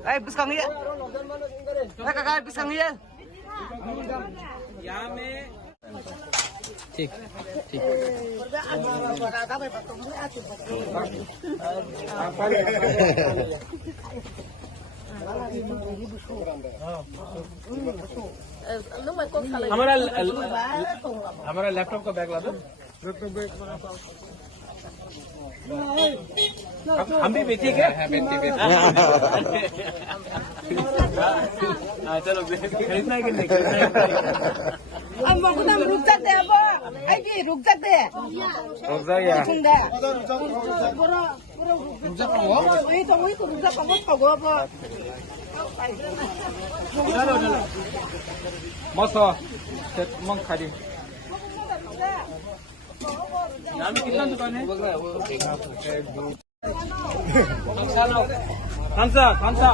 pisang iya. Kakak pisang iya. यहाँ में ठीक ठीक हमारा लैपटॉप का बैग ला दो। हम भी बेचिए क्या? चलो खरीदना है कि नहीं खरीदना है? अब रुक जाते हैं रुक जाते हैं रुक जाइए वही तो रुक जाता मस्त मग खाली यहाँ में कितना दुकान है? कौन सा